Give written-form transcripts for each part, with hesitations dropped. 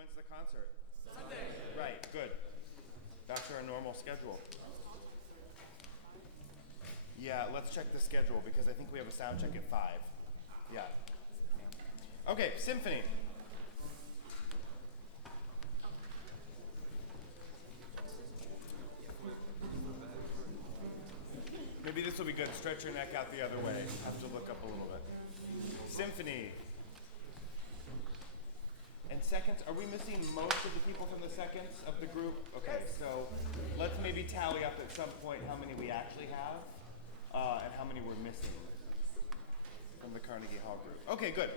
when's the concert? Sunday. Right, good. Back to our normal schedule. Yeah, let's check the schedule because I think we have a sound check at 5. Yeah. Okay, Symphony. Maybe this will be good. Stretch your neck out the other way. Have to look up a little bit. Symphony. And seconds, are we missing most of the people from the seconds of the group? Okay, so let's maybe tally up at some point how many we actually have and how many we're missing from the Carnegie Hall group. Okay, good.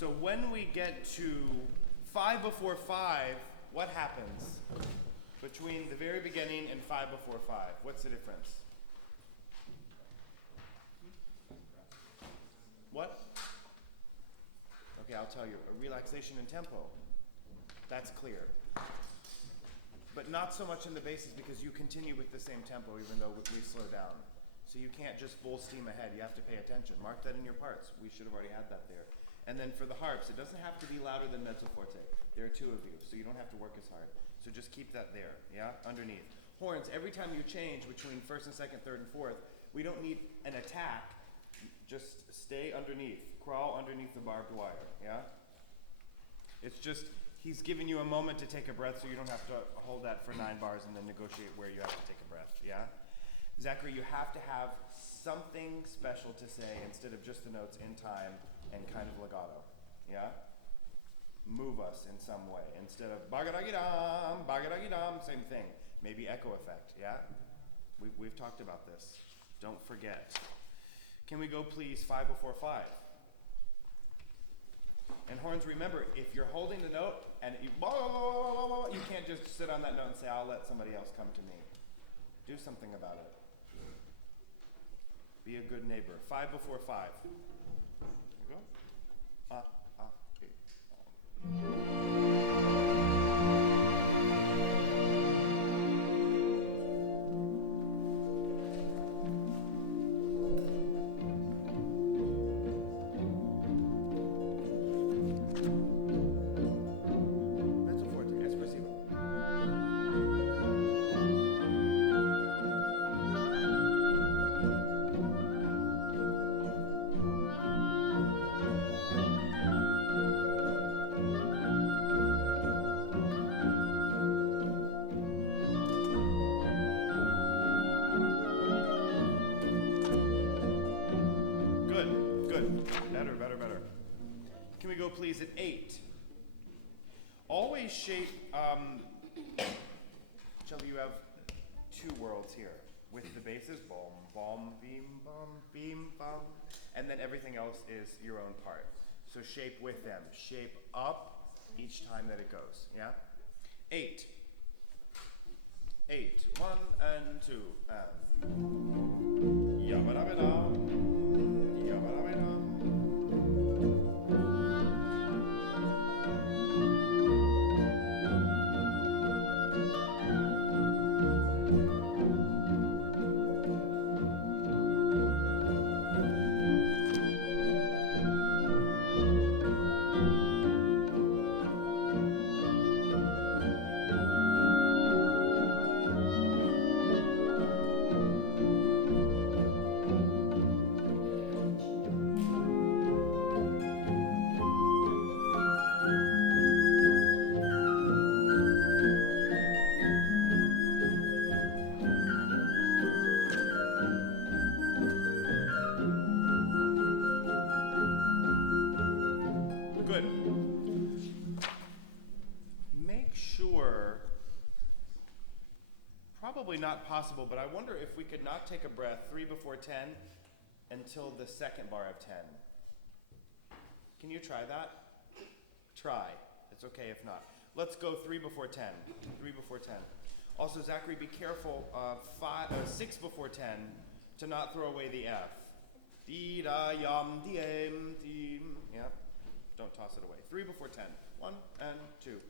So when we get to 5 before 5, what happens between the very beginning and 5 before 5? What's the difference? What? Okay, I'll tell you. A relaxation in tempo. That's clear. But not so much in the basses because you continue with the same tempo even though we slow down. So you can't just full steam ahead. You have to pay attention. Mark that in your parts. We should have already had that there. And then for the harps, it doesn't have to be louder than mezzo forte. There are 2 of you, so you don't have to work as hard. So just keep that there, yeah, underneath. Horns, every time you change between 1st and 2nd, 3rd and 4th, we don't need an attack. Just stay underneath. Crawl underneath the barbed wire, yeah? It's just, he's giving you a moment to take a breath so you don't have to hold that for 9 bars and then negotiate where you have to take a breath, yeah? Zachary, you have to have something special to say instead of just the notes in time and kind of legato, yeah? Move us in some way. Instead of bagadagidam, same thing. Maybe echo effect, yeah? We've talked about this. Don't forget. Can we go please 5 before 5? And horns, remember, if you're holding the note and you can't just sit on that note and say, I'll let somebody else come to me. Do something about it. Be a good neighbor. 5 before 5. Here we go. please, at 8. Always shape, Shelby, you have 2 worlds here with the basses, bom, bom, beam, bom, and then everything else is your own part. So shape with them. Shape up each time that it goes, yeah? 8. 8. 1 and 2 and yabba-dabba-dum, yabba-dabba-dum. Good. Make sure, probably not possible, but I wonder if we could not take a breath 3 before 10 until the second bar of 10. Can you try that? Try. It's okay if not. Let's go 3 before 10. 3 before 10. Also, Zachary, be careful, 6 before 10 to not throw away the F. Dee da yum diem dim. Yeah. Don't toss it away. 3 before 10. 1 and 2.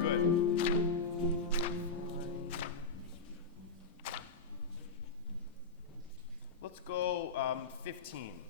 Good. Let's go 15.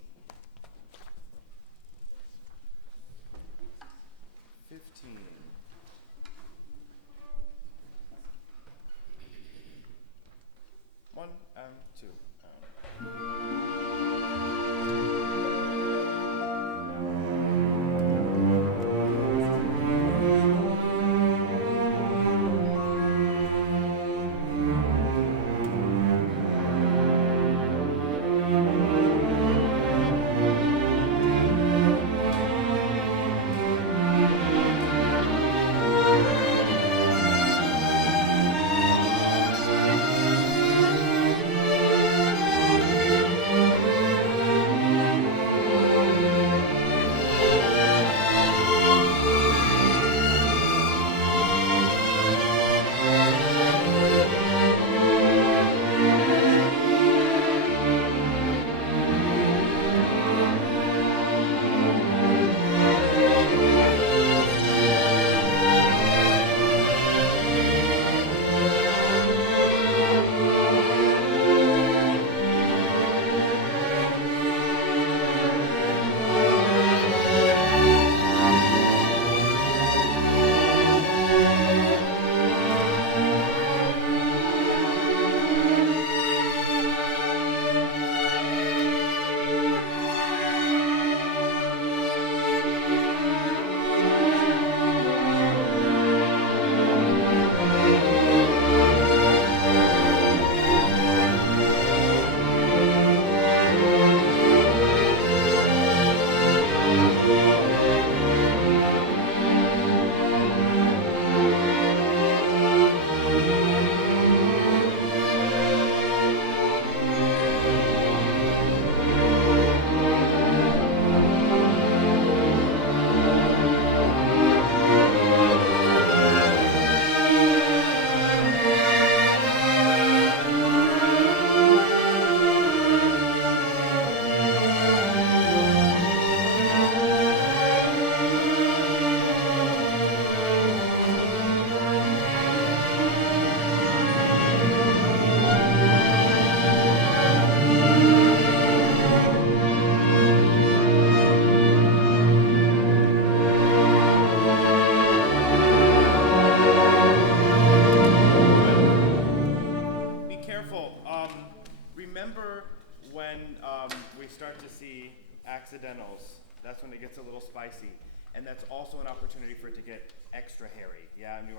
instrumentals, that's when it gets a little spicy. And that's also an opportunity for it to get extra hairy. Yeah, I'm doing,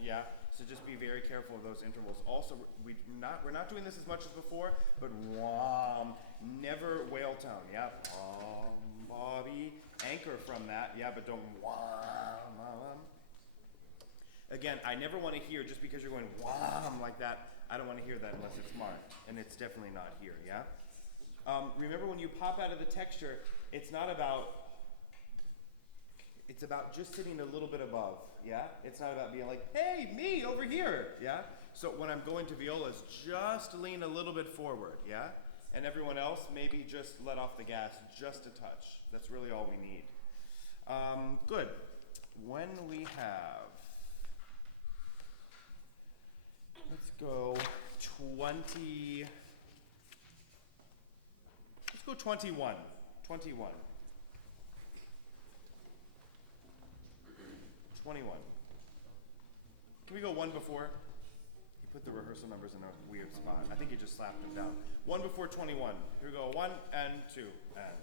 yeah. So just be very careful of those intervals. Also, we're not doing this as much as before, but never whale tone. Yeah, Bobby, anchor from that. Yeah, but don't Again, I never want to hear, just because you're going like that, I don't want to hear that unless it's marked, and it's definitely not here. Yeah. Remember, when you pop out of the texture, it's about just sitting a little bit above, yeah? It's not about being like, hey, me, over here, yeah? So when I'm going to violas, just lean a little bit forward, yeah? And everyone else, maybe just let off the gas just a touch. That's really all we need. Good. When we have, let's go 20, let's go 21. 21. 21. Can we go one before? You put the rehearsal numbers in a weird spot. I think you just slapped them down. One before 21. Here we go. 1 and 2 and.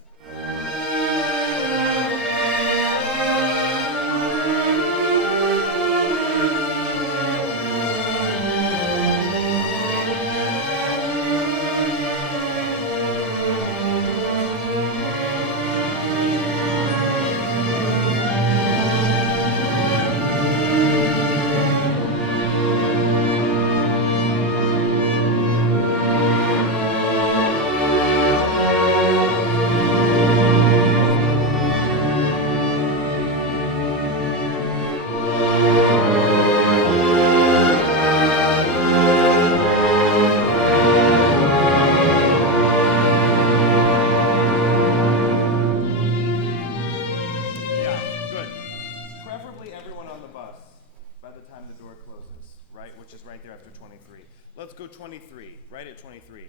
Let's go 23, right at 23.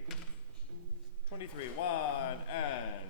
23, 1, and...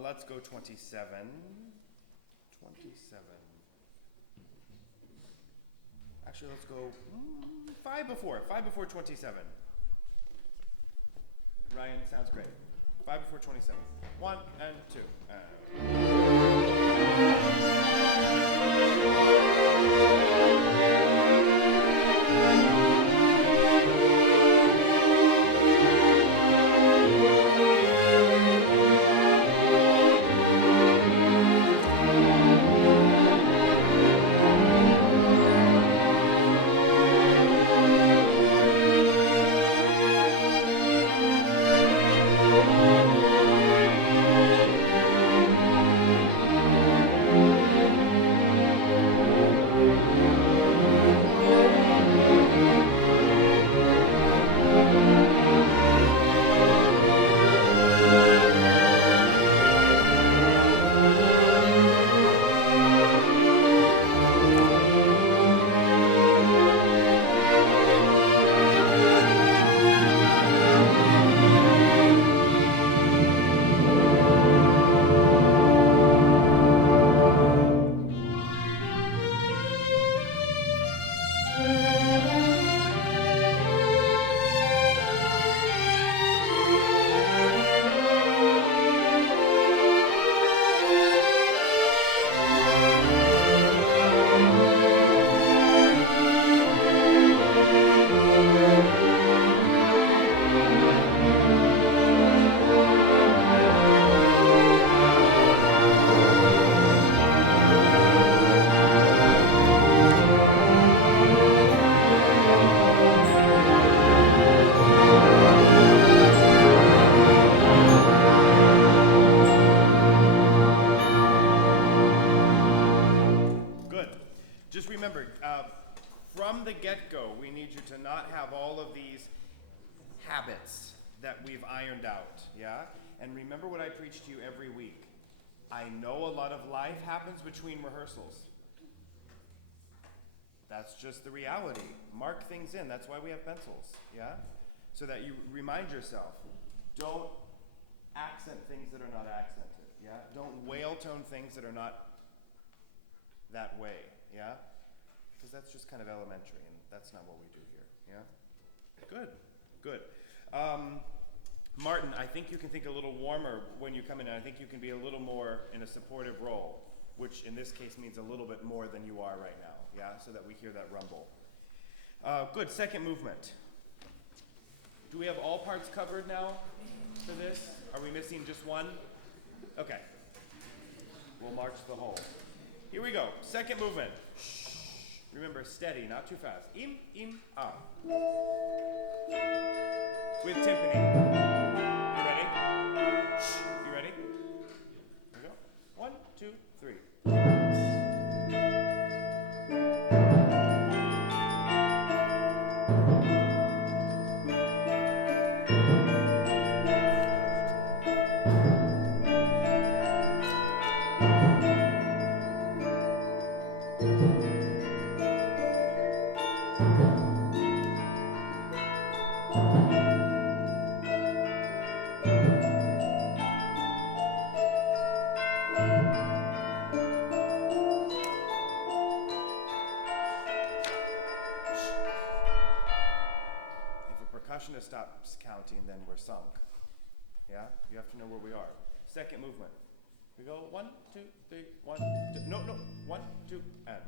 Let's go 27. 27. Actually, let's go 5 before 27. Ryan, sounds great. 5 before 27. 1 and 2. from the get-go, we need you to not have all of these habits that we've ironed out, yeah? And remember what I preach to you every week. I know a lot of life happens between rehearsals. That's just the reality. Mark things in. That's why we have pencils, yeah? So that you remind yourself. Don't accent things that are not accented, yeah? Don't whale tone things that are not that way, yeah? Because that's just kind of elementary, and that's not what we do here, yeah? Good, good. Martin, I think you can think a little warmer when you come in, and I think you can be a little more in a supportive role, which in this case means a little bit more than you are right now, yeah? So that we hear that rumble. Good, second movement. Do we have all parts covered now for this? Are we missing just one? Okay. We'll march the whole. Here we go, second movement. Shh. Remember, steady, not too fast. Im, ah. With timpani. You ready? Shh. You ready? Here we go. 1, 2, 3. Percussionist stops counting, then we're sunk. Yeah? You have to know where we are. Second movement. We go 1, 2, 3, 1, 2. No. 1, 2, and.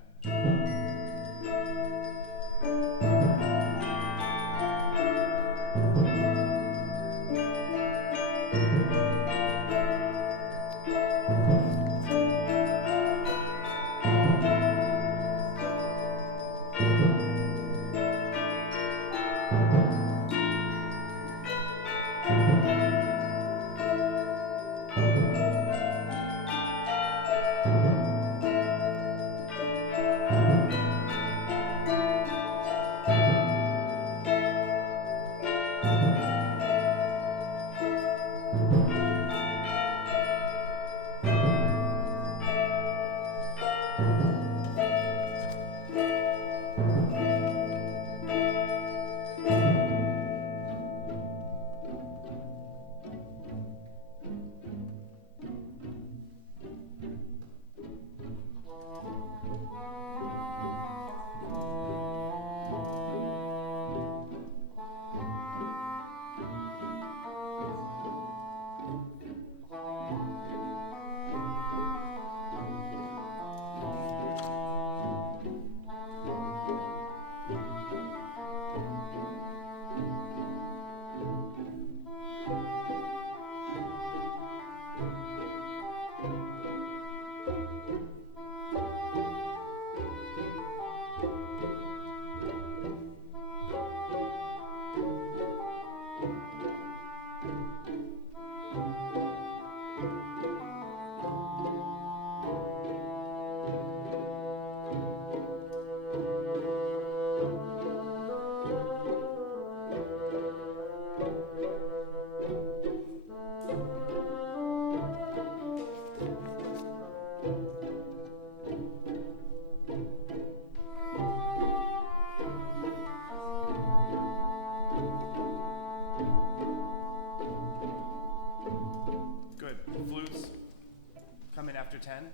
After 10,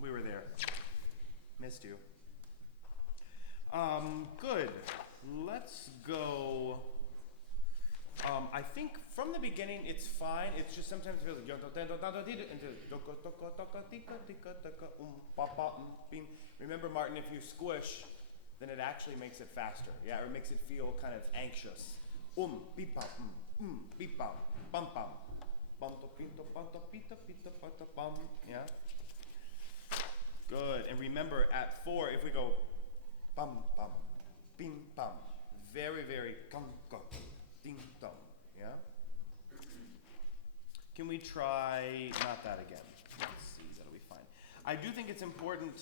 we were there. Missed you. Good. Let's go. I think from the beginning it's fine. It's just sometimes it feels like remember, Martin, if you squish, then it actually makes it faster. Yeah, or it makes it feel kind of anxious. Beep bop, beep bop, bum bum. Yeah? Good. And remember, at 4, if we go bum bum, bing bum, very, very gum gum, ding dum. Yeah? Can we try not that again? Let's see, that'll be fine. I do think it's important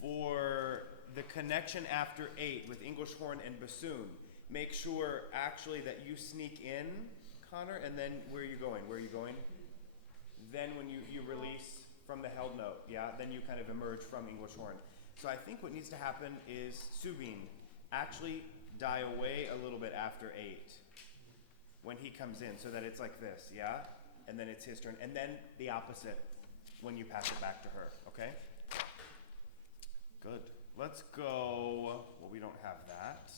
For the connection after 8 with English horn and bassoon, make sure actually that you sneak in, Connor, and then where are you going? Where are you going? Then when you release from the held note, yeah, then you kind of emerge from English horn. So I think what needs to happen is Subin actually die away a little bit after 8 when he comes in, so that it's like this, yeah? And then it's his turn. And then the opposite when you pass it back to her, okay? Good. Let's go, well, we don't have that.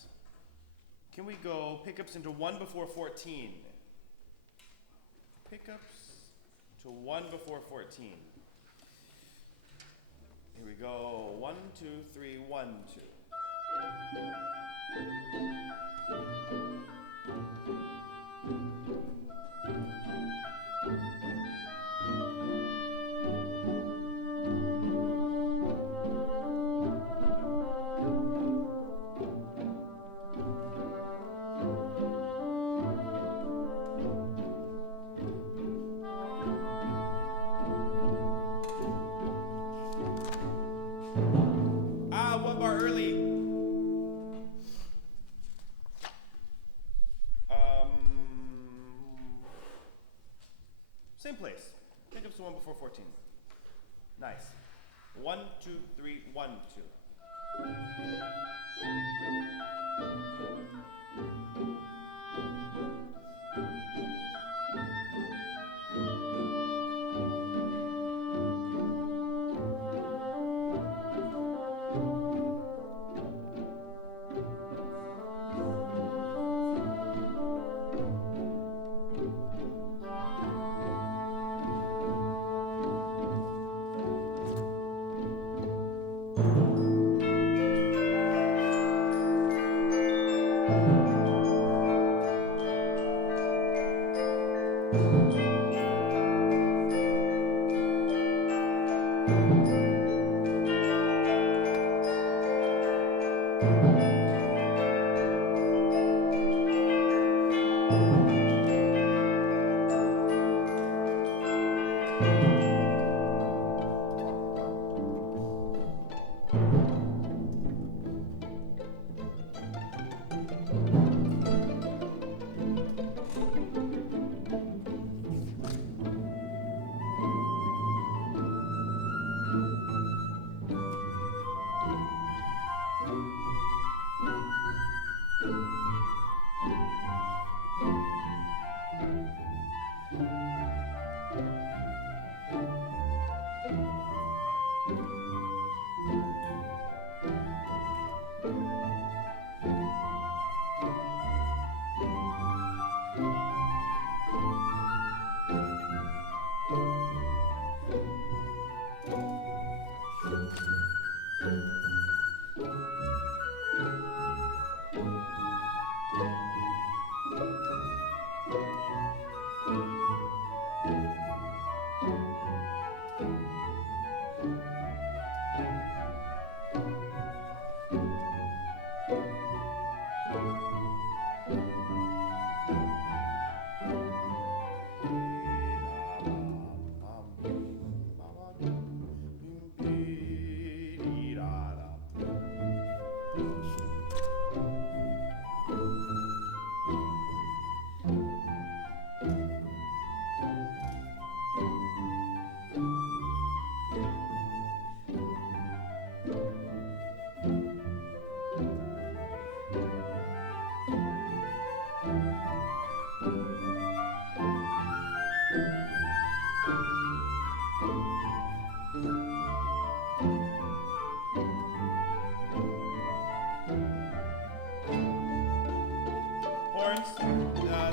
Can we go pickups into 1 before 14? Pickups to 1 before 14. Here we go. 1, 2, 3, 1, 2. One bar early. Same place. Pickups to 1 before 14. Nice. 1, 2, 3, 1, 2.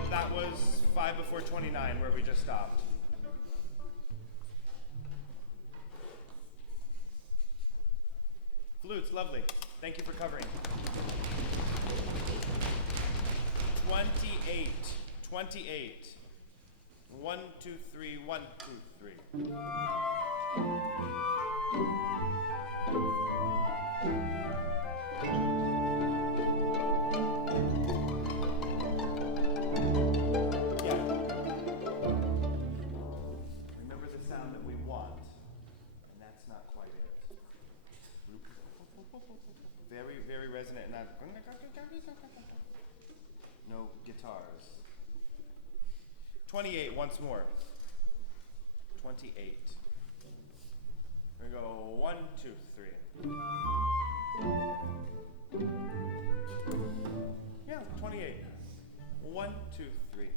That was 5 before 29 where we just stopped. Flutes, lovely. Thank you for covering. 28. 28. 1, 2, 3, 1, 2, 3. Remember the sound that we want, and that's not quite it. it, and no guitars. 28 once more. 28. We go 1, 2, 3. Yeah, 28. 1, 2, 3.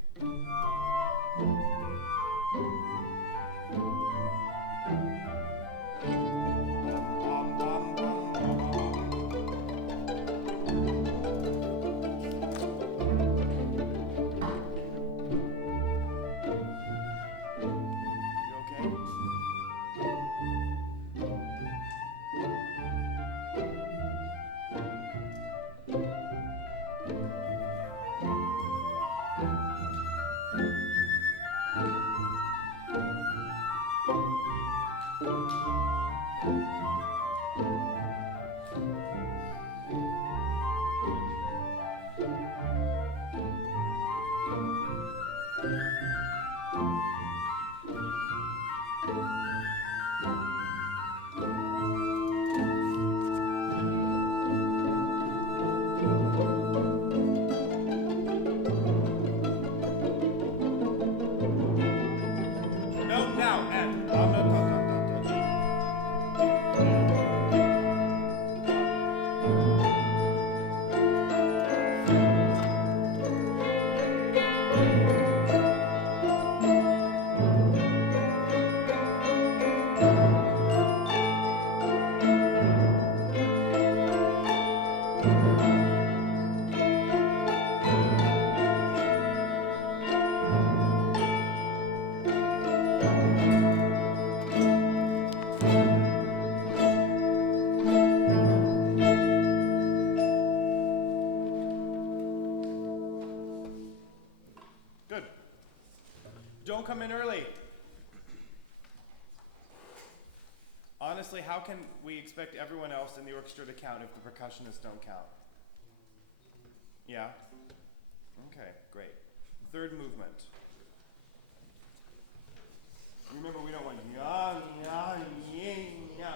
Don't come in early. Honestly, how can we expect everyone else in the orchestra to count if the percussionists don't count? Yeah? Okay, great. Third movement. Remember, we don't want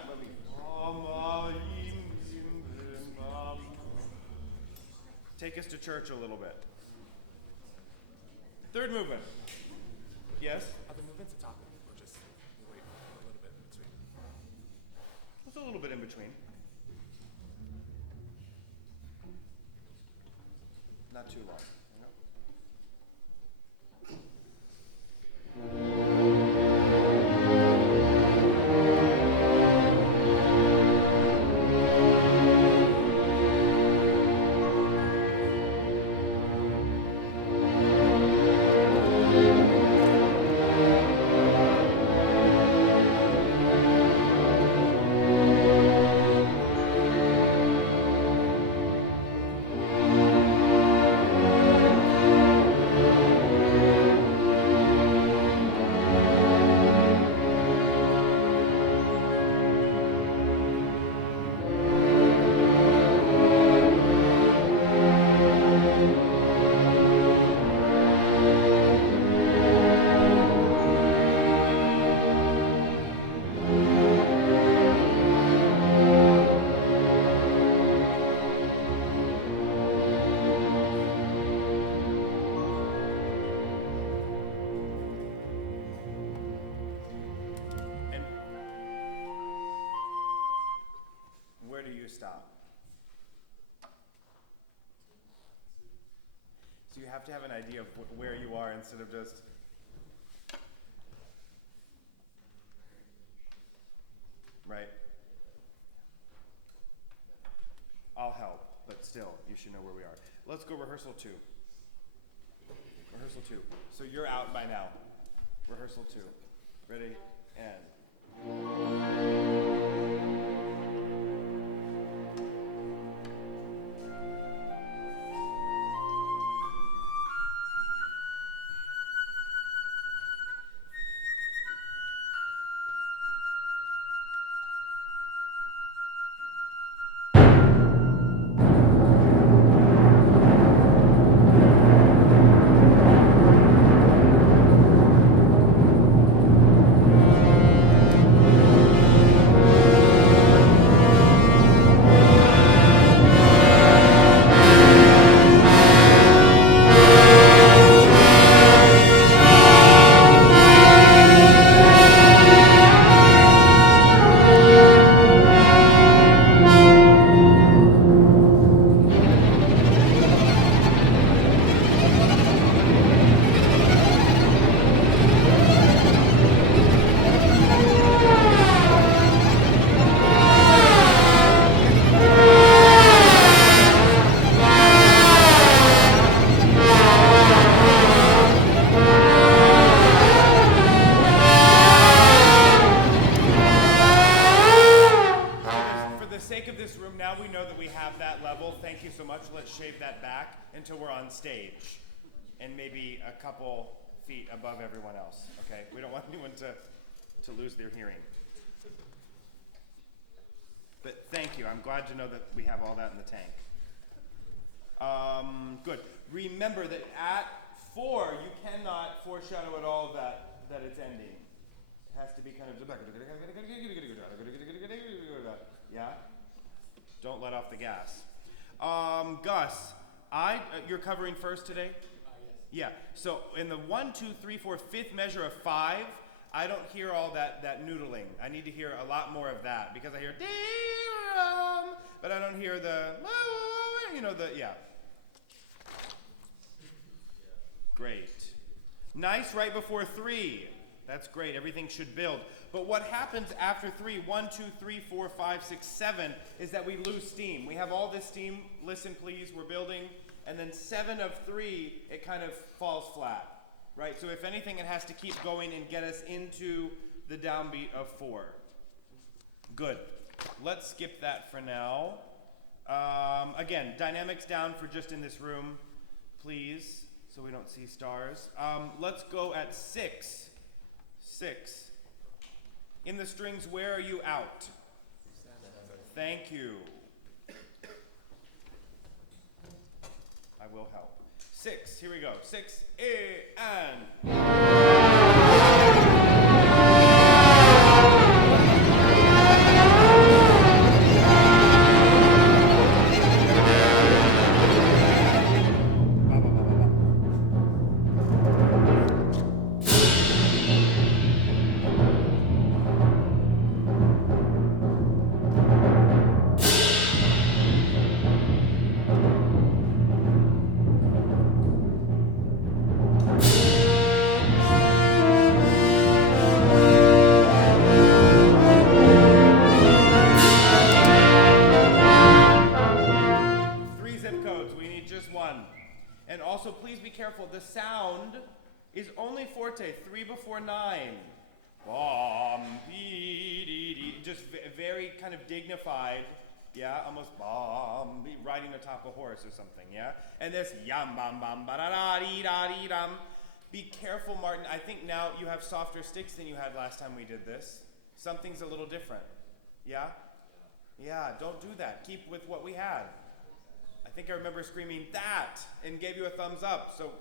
but take us to church a little bit. Third movement. Yes? Other movements at top, or just wait a little bit in between? It's a little bit in between. Not too long. Stop. So you have to have an idea of where you are instead of just right. I'll help, but still, you should know where we are. Let's go rehearsal 2. Rehearsal 2. So you're out by now. Rehearsal 2. Ready? And. thank you so much. Let's shave that back until we're on stage. And maybe a couple feet above everyone else, okay? We don't want anyone to lose their hearing. But thank you. I'm glad to know that we have all that in the tank. Good. Remember that at 4, you cannot foreshadow at all that it's ending. It has to be kind of, yeah? Don't let off the gas. Gus, you're covering first today? Yes. Yeah. So in the 1, 2, 3, 4, 5th measure of 5, I don't hear all that noodling. I need to hear a lot more of that because I hear but I don't hear the yeah. Great. Nice right before 3. That's great. Everything should build. But what happens after 3, 1, 2, 3, 4, 5, 6, 7, is that we lose steam. We have all this steam. Listen, please. We're building. And then 7 of 3, it kind of falls flat. Right? So if anything, it has to keep going and get us into the downbeat of 4. Good. Let's skip that for now. Again, dynamics down for just in this room, please, so we don't see stars. Let's go at 6. 6. In the strings, where are you out? 7. Thank you. I will help. 6, here we go. 6, A, and... The sound is only forte, 3 before 9. Bom, dee, dee, dee. Just very kind of dignified, yeah, almost bom, riding atop a horse or something, yeah? And this yam bam bam ba da da dee da dee dum. Be careful, Martin. I think now you have softer sticks than you had last time we did this. Something's a little different, yeah? Yeah, don't do that. Keep with what we had. I think I remember screaming that and gave you a thumbs up, so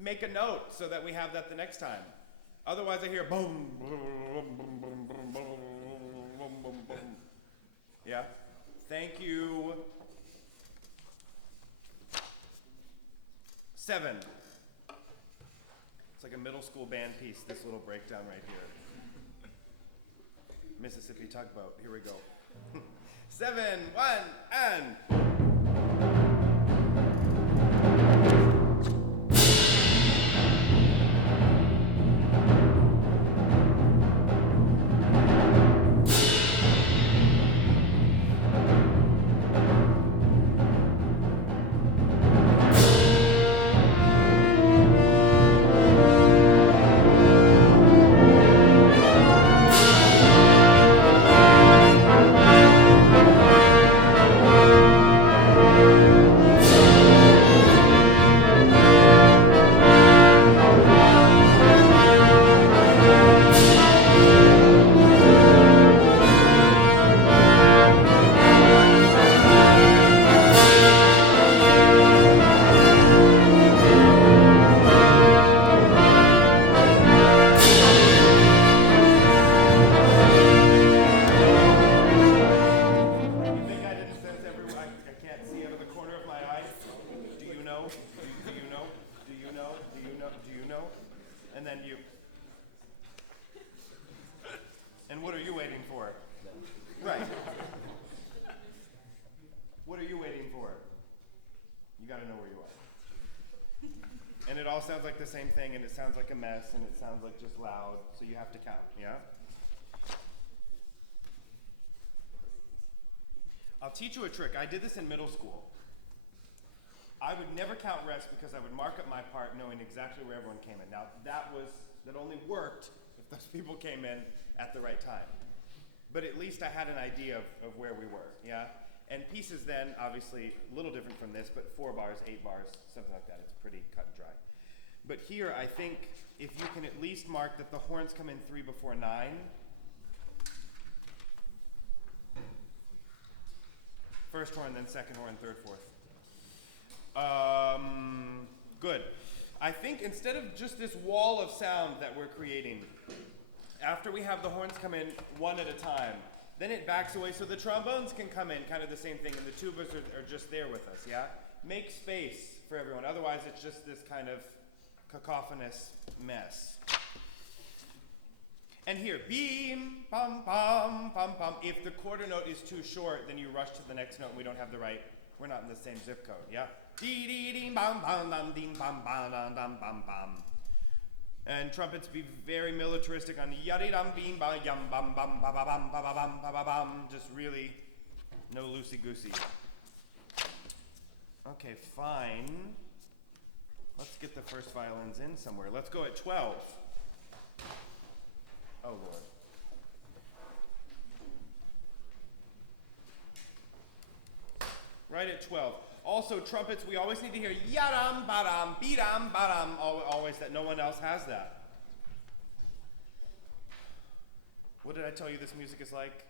make a note so that we have that the next time. Otherwise I hear boom, boom, boom, boom, boom, boom, boom, boom, boom. Yeah? Thank you. 7. It's like a middle school band piece, this little breakdown right here. Mississippi tugboat, here we go. 7, 1, and... Sounds like the same thing, and it sounds like a mess, and it sounds like just loud, so you have to count, yeah? I'll teach you a trick. I did this in middle school. I would never count rest because I would mark up my part knowing exactly where everyone came in. Now, that only worked if those people came in at the right time. But at least I had an idea of where we were, yeah? And pieces then, obviously, a little different from this, but 4 bars, 8 bars, something like that. It's pretty cut and dry. But here, I think if you can at least mark that the horns come in 3 before 9. First horn, then second horn, third, fourth. Good. I think instead of just this wall of sound that we're creating, after we have the horns come in one at a time, then it backs away so the trombones can come in, kind of the same thing, and the tubas are just there with us, yeah? Make space for everyone, otherwise it's just this kind of cacophonous mess. And here, beam, pum, pum, pum, pum. If the quarter note is too short, then you rush to the next note and we don't have the right, we're not in the same zip code, yeah? Dee dee dee bam bam dum ding bam bam dum dum bam bam. And trumpets be very militaristic on yaddy dum beam ba yum bam bam ba ba bam ba ba bam ba ba bam. Just really no loosey goosey. Okay, fine. Let's get the first violins in somewhere. Let's go at 12. Oh Lord. Right at 12. Also, trumpets, we always need to hear yadam, badam, beedam, badam. Always that. No one else has that. What did I tell you this music is like?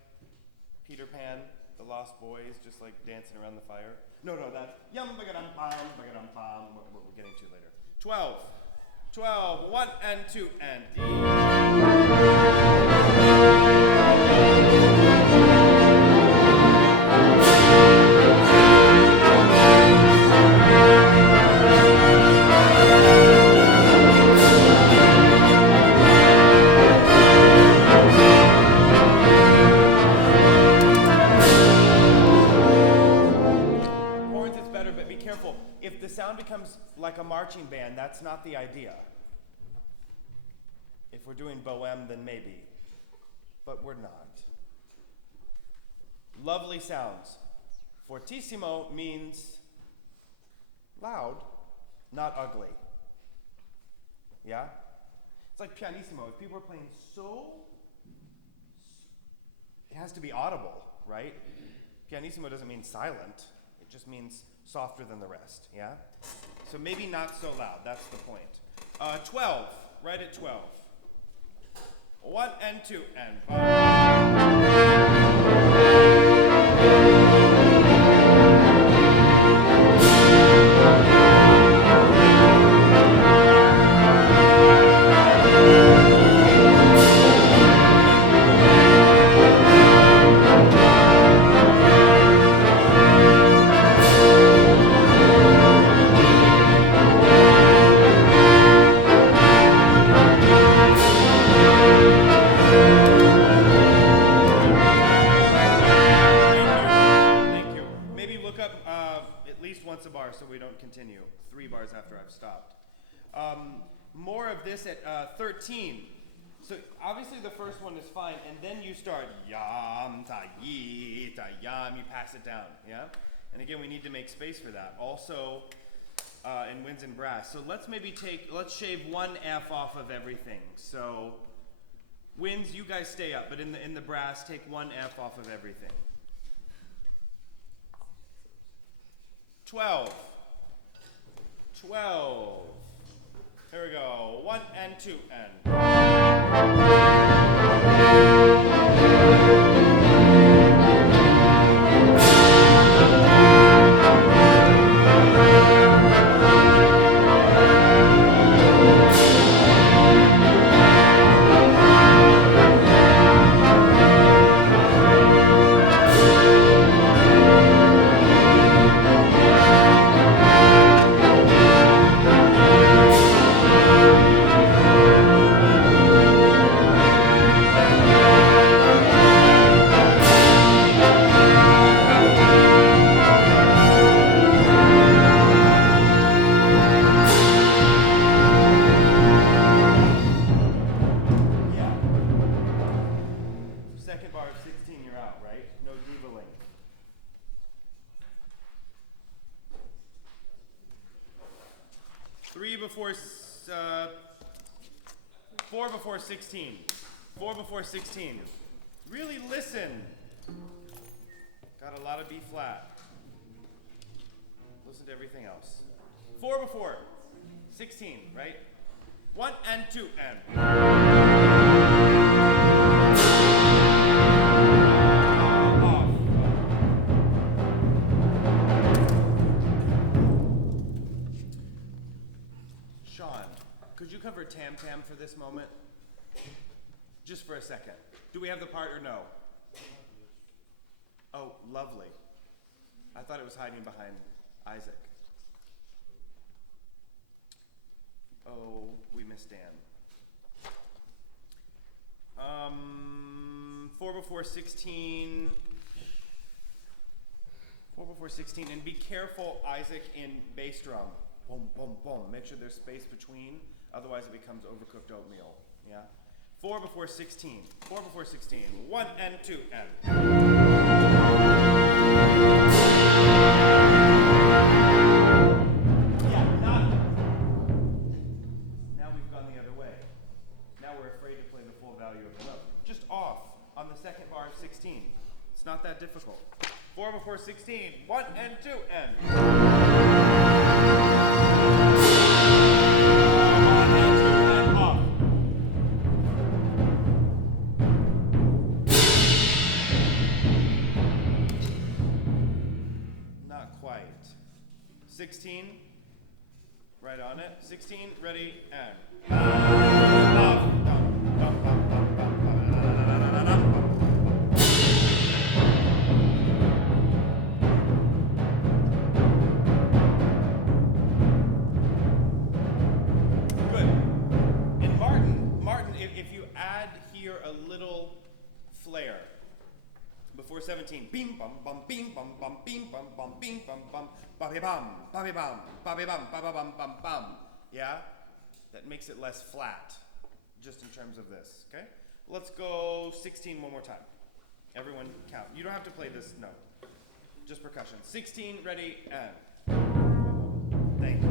Peter Pan, the Lost Boys, just like dancing around the fire. No, that's yum bagadam pam, what we're getting to later. 12. 12. 1 and 2 and D. If the sound becomes like a marching band, that's not the idea. If we're doing bohème, then maybe. But we're not. Lovely sounds. Fortissimo means loud, not ugly. Yeah? It's like pianissimo. If people are playing so, it has to be audible, right? Pianissimo doesn't mean silent. It just means softer than the rest, yeah? So maybe not so loud, that's the point. 12, right at 12. 1 and 2 and 3 bars after I've stopped. More of this at 13. So obviously the first one is fine, and then you start yam, ta, yi, ta, yam, you pass it down, yeah? And again, we need to make space for that. Also, in winds and brass. So let's shave 1 F off of everything. So winds, you guys stay up, but in the brass, take 1 F off of everything. 12. 12. Here we go. 1 and 2 and. Second bar of 16, you're out, right? No diva-ling. Four before 16. 4 before 16. Really listen. Got a lot of B flat. Listen to everything else. 4 before. 16, right? 1 and 2 and. Off. Sean, could you cover Tam Tam for this moment? Just for a second. Do we have the part or no? Oh, lovely. I thought it was hiding behind Isaac. Oh, we missed Dan. 4 before 16. 4 before 16. And be careful, Isaac, in bass drum. Boom, boom, boom. Make sure there's space between. Otherwise it becomes overcooked oatmeal. Yeah? 4 before 16. 4 before 16. 1 and 2 and. Yeah, not. Now we've gone the other way. Now we're afraid to play the full value of the note. Just off on the second bar of 16. It's not that difficult. 4 before 16. 1 and 2 and. Not quite. 16, right on it. 16, ready, and. Good. In Martin, if you add here a little flair. Before 17, bim bum bum bim bum bum bim bum bum bim bum bum babby bum babby bum babby bum babba bum bum bum. Yeah? That makes it less flat, just in terms of this, okay? Let's go 16 one more time. Everyone count. You don't have to play this note. Just percussion. 16, ready, and. Thank you.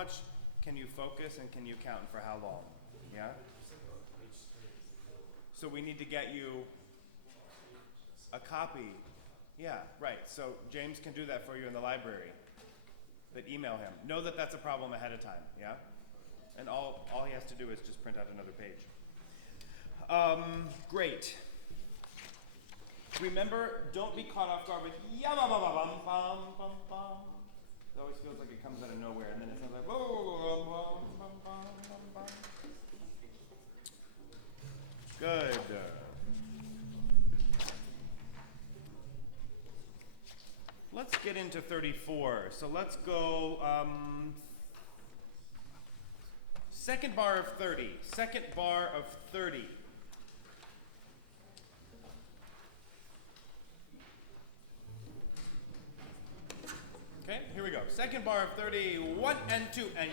much can you focus and can you count for how long? Yeah? So we need to get you a copy. Yeah, right. So James can do that for you in the library. But email him. Know that that's a problem ahead of time, yeah? And all he has to do is just print out another page. Great. Remember, don't be caught off guard with yam-bum-bum-bum-bum-bum. It always feels like it comes out of nowhere, and then it sounds like bum-bum-bum-bum-bum. Good. Let's get into 34. So let's go second bar of 30. Second bar of 30. Okay, here we go. Second bar of 30. 1 and 2 and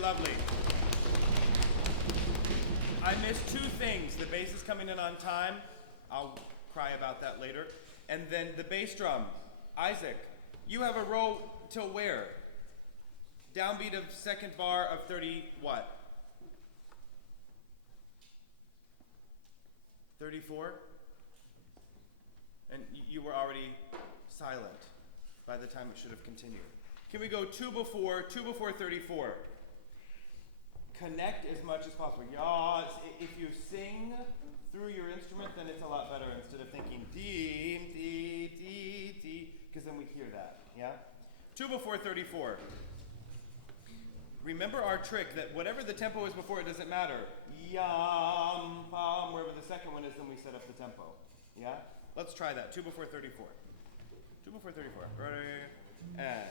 Lovely. I missed two things. The bass is coming in on time. I'll cry about that later. And then the bass drum. Isaac, you have a row till where? Downbeat of second bar of 30 what? 34? And you were already silent by the time it should have continued. Can we go 2 before 34? Connect as much as possible. Yeah, if you sing through your instrument, then it's a lot better instead of thinking dee, dee, dee, dee, because then we hear that, yeah? 2 before 34. Remember our trick that whatever the tempo is before, it doesn't matter. Yam, pam, wherever the second one is, then we set up the tempo, yeah? Let's try that. 2 before 34. 2 before 34. Ready? And...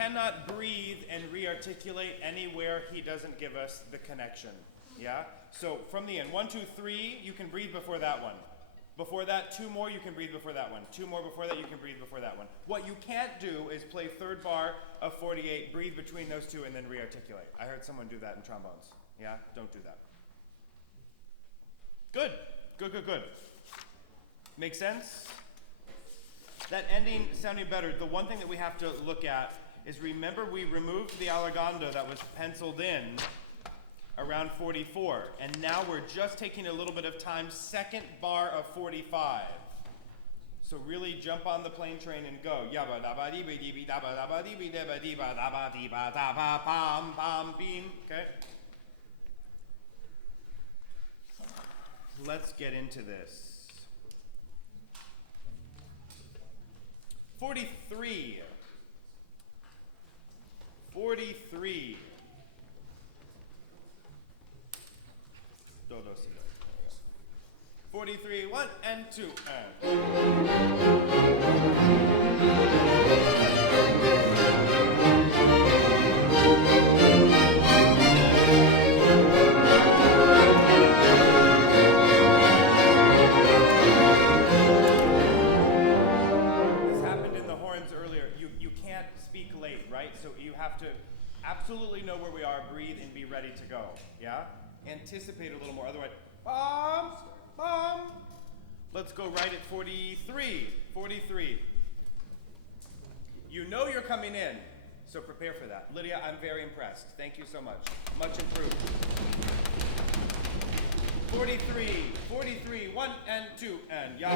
cannot breathe and re-articulate anywhere he doesn't give us the connection. Yeah? So from the end, 1, 2, 3, you can breathe before that one. Before that, 2 more, you can breathe before that one. 2 more before that, you can breathe before that one. What you can't do is play third bar of 48, breathe between those 2, and then re-articulate. I heard someone do that in trombones. Yeah? Don't do that. Good. Good, good, good. Make sense? That ending sounding better. The one thing that we have to look at is, remember, we removed the allegando that was penciled in around 44, and now we're just taking a little bit of time, second bar of 45. So really jump on the plane train and go. Yabba dabba dee dee dee dabba dabba dee dee dabba dee ba dabba dee ba dabba bam bam beam. Okay. Let's get into this. 43. 43. Do, do, si, do. 43, 1 and 2, This happened in the horns earlier. You can't speak late, right? So you have to absolutely know where we are, breathe, and be ready to go. Yeah? Anticipate a little more. Otherwise, bum, bum. Let's go right at 43. 43. You know you're coming in, so prepare for that. Lydia, I'm very impressed. Thank you so much. Much improved. 43. 43. 1 and 2 and ya.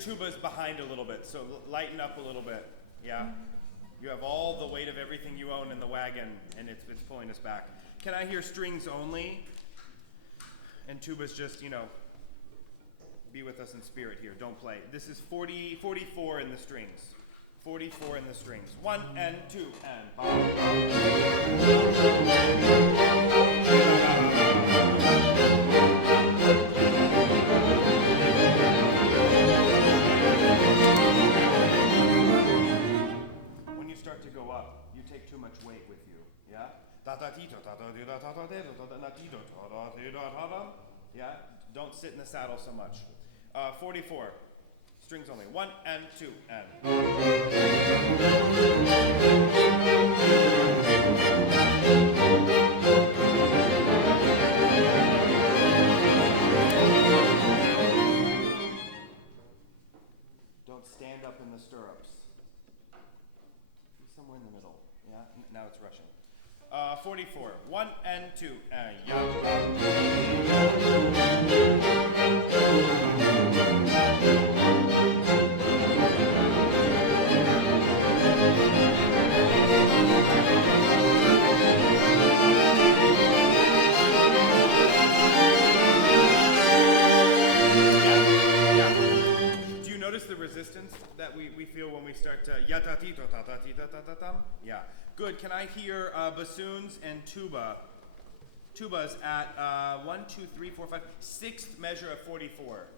Tuba's behind a little bit, so lighten up a little bit. Yeah? You have all the weight of everything you own in the wagon, and it's pulling us back. Can I hear strings only? And tuba's just, be with us in spirit here. Don't play. This is 44 in the strings. 44 in the strings. 1 and 2 and. To go up, you take too much weight with you, yeah? Yeah? Don't sit in the saddle so much. 44, strings only. 1 and 2 and. Don't stand up in the stirrups. Somewhere in the middle, yeah? Now it's rushing. 44, 1 and 2, and notice the resistance that we feel when we start to ya-ta-ti-ta-ta-ta-ti-ta-ta-ta-tam? Yeah. Good. Can I hear bassoons and tuba? Tubas at 1, 2, 3, 4, 5, 6th measure of 44.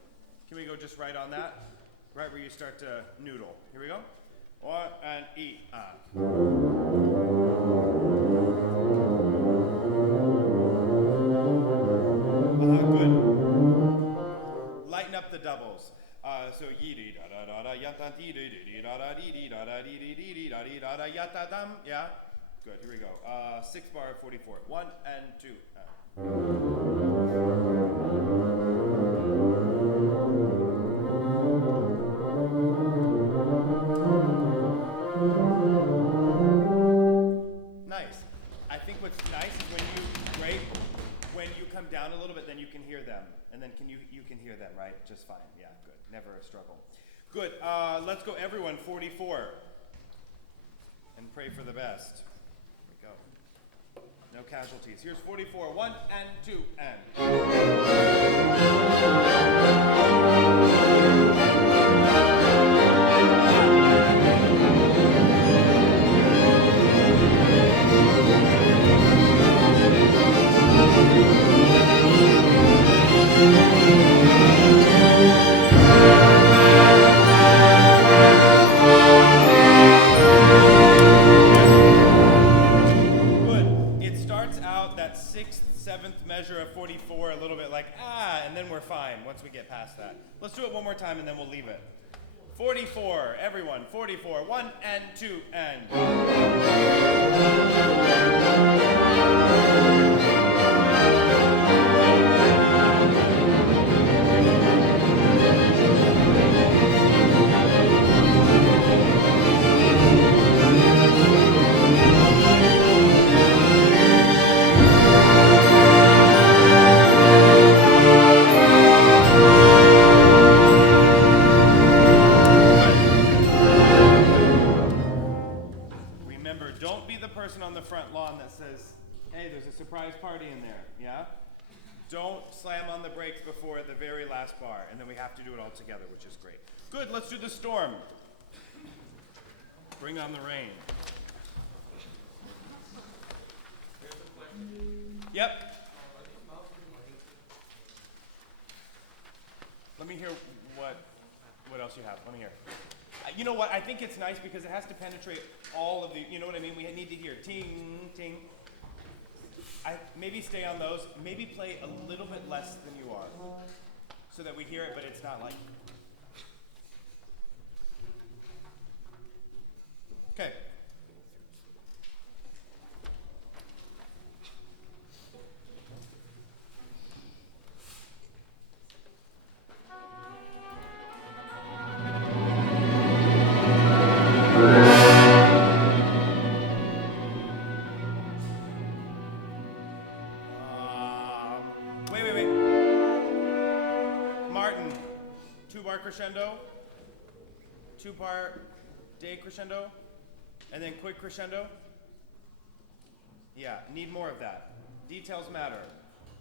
Can we go just right on that? Right where you start to noodle. Here we go. 1 and E. Good. Lighten up the doubles. So yidi da da da da yata di di di da da di di da da di di di di da di da da yata dam. Yeah. Good. Here we go. 6th bar of 44. 1 and 2. Nice. I think what's nice is when you come down a little bit, then you can hear them. And then you can hear them, right? Just fine. Yeah, good. Never a struggle. Good. Let's go, everyone. 44. And pray for the best. Here we go. No casualties. Here's 44. 1 and 2 measure of 44, a little bit like, and then we're fine once we get past that. Let's do it one more time and then we'll leave it. 44, everyone, 44, 1 and 2 on the front lawn that says, hey, there's a surprise party in there, yeah? Don't slam on the brakes before the very last bar, and then we have to do it all together, which is great. Good, let's do the storm. Bring on the rain. Yep. Let me hear what else you have. Let me hear. You know what? I think it's nice because it has to penetrate all of the, you know what I mean? We need to hear ting, ting. Maybe stay on those. Maybe play a little bit less than you are so that we hear it, but it's not like. Okay. Crescendo, 2-part decrescendo, and then quick crescendo. Yeah, need more of that. Details matter.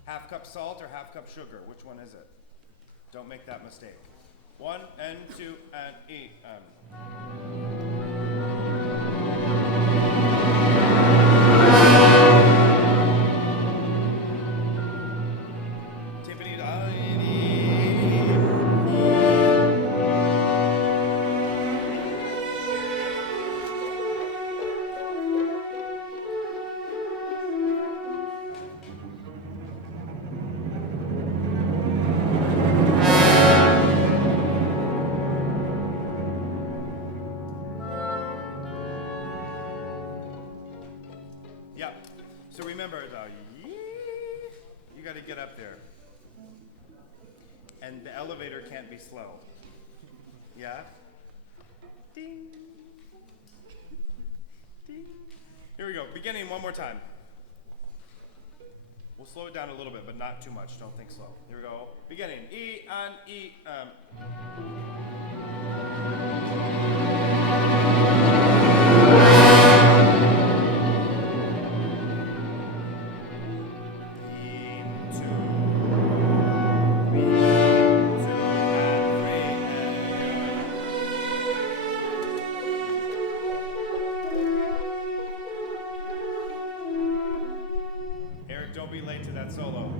Half cup salt or half cup sugar? Which one is it? Don't make that mistake. 1 and 2 and E and. So remember, you got to get up there. And the elevator can't be slow. Yeah? Ding. Ding. Here we go. Beginning one more time. We'll slow it down a little bit, but not too much. Don't think slow. Here we go. Beginning. E and E. Don't be late to that solo.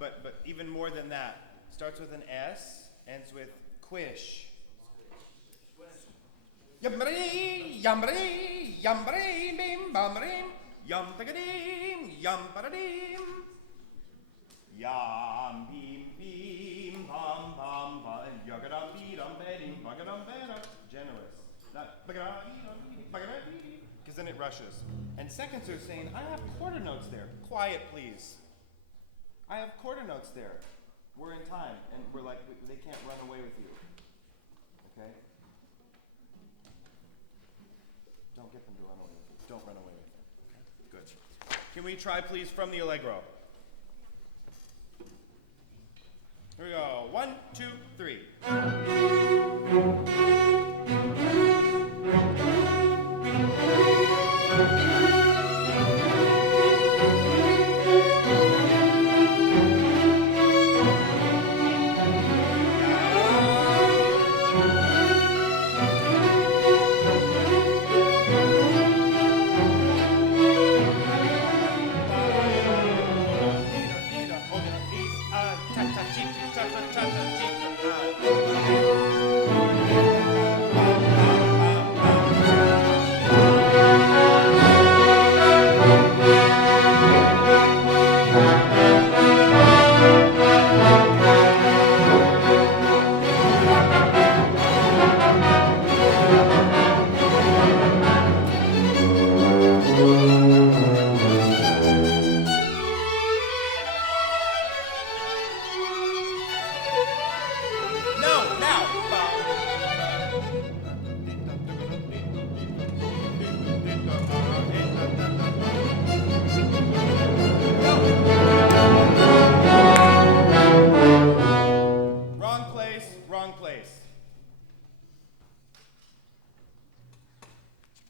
but even more than that. Starts with an S, ends with quish. Yambri, yambri, yambri, bim, bamrim, yum pagadim, yum paradim. Yam bim bim bam bam bam yagadam beedam bedim bagadam bedam. Generous. Because then it rushes. And seconds are saying, I have quarter notes there. Quiet, please. I have quarter notes there. We're in time, and we're like, they can't run away with you. Okay? Don't get them to run away with you. Don't run away with them. Okay? Good. Can we try, please, from the Allegro? Here we go. 1, 2, 3.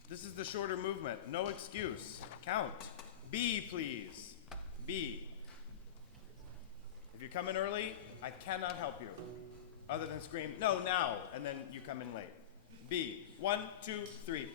This is the shorter movement. No excuse. Count. B, please. B. If you come in early, I cannot help you. Other than scream, no, now, and then you come in late. B. 1, 2, 3.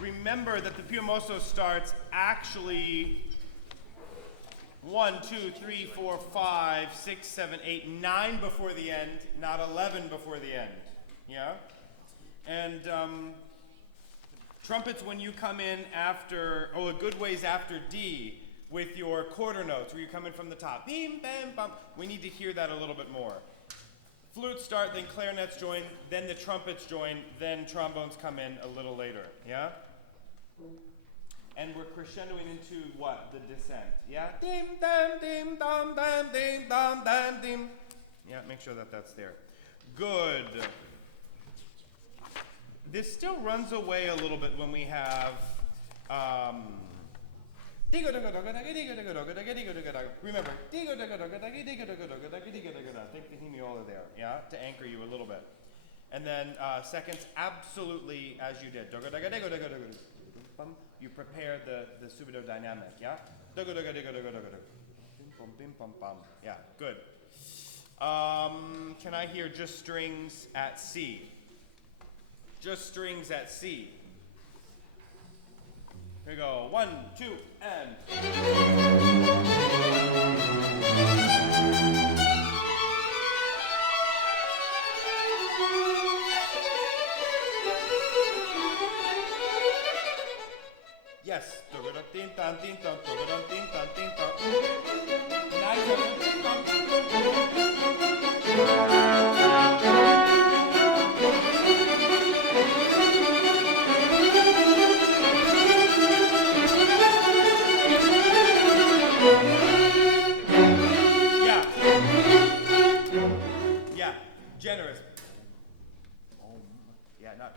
Remember that the più mosso starts actually 1, 2, 3, 4, 5, 6, 7, 8, 9 before the end, not 11 before the end. Yeah? And trumpets, when you come in after, a good ways after D with your quarter notes, where you come in from the top. Beam, bam, bum. We need to hear that a little bit more. Flutes start, then clarinets join, then the trumpets join, then trombones come in a little later. Yeah? And we're crescendoing into what? The descent. Yeah? Dim, dam, dim, dam, dam, dim, dam, dam, dim. Yeah, make sure that that's there. Good. This still runs away a little bit when we have remember, think the hemiola there, yeah, to anchor you a little bit. And then seconds, absolutely as you did. You prepare the subito dynamic, yeah? Yeah, good. Can I hear just strings at C? Just strings at C. Here we go. 1, 2, and. Yes. Yeah. Generous. Yeah, not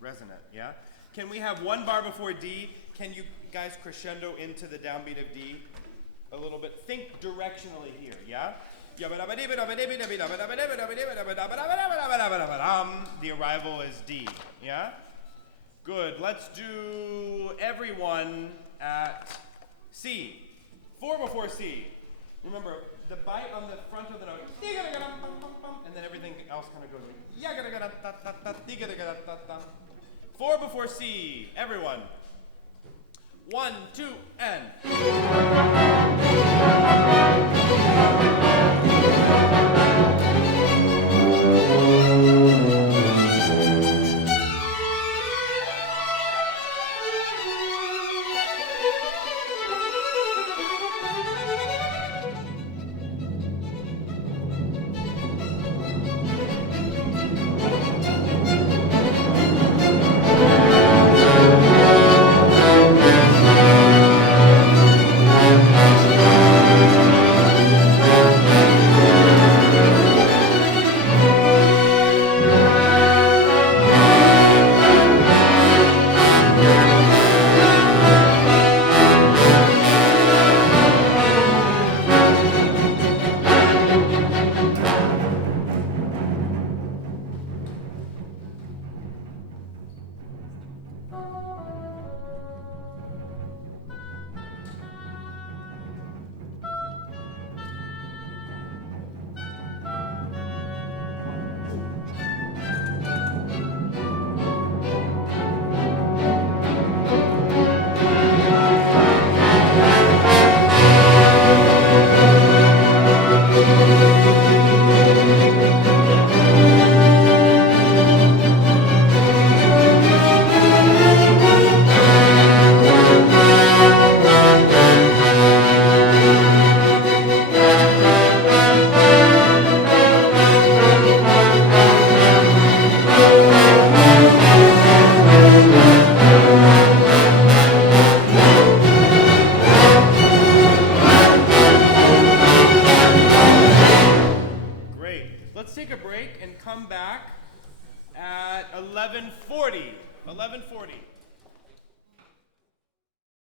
resonant, yeah? Can we have one bar before D? Can you guys crescendo into the downbeat of D a little bit? Think directionally here, yeah? The arrival is D, yeah? Good, let's do everyone at C. 4 before C. Remember, the bite on the front of the note, and then everything else kind of goes. 4 before C, everyone. 1, 2, and. Let's take a break and come back at 11:40. 11:40.